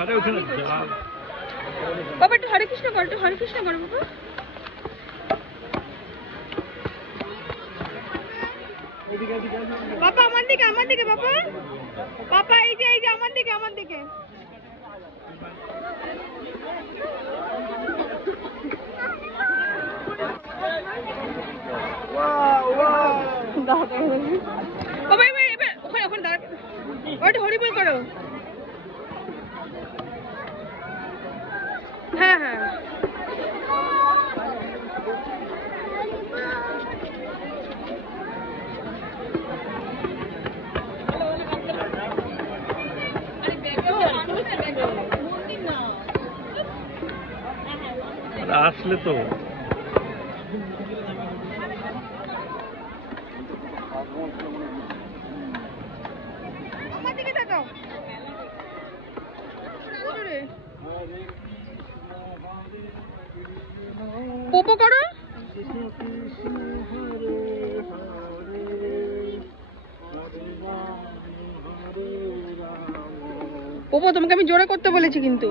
আরে ওখানে বাবা একটু হরে কৃষ্ণ করো, একটু হরে কৃষ্ণ করো বাবা। বাবা আমার দিকে, আমার দিকে বাবা, বাবা এই যে আমার দিকে, আমার দিকে। বাবা এবার এবার ওখানে ওখানে দাঁড়া, ওটা হরিবল করো। হ্যাঁ হ্যাঁ আসলে তো আমার দিকে তাকাও। পোপো করো। পোপো তোমাকে আমি জোরে করতে বলেছি কিন্তু।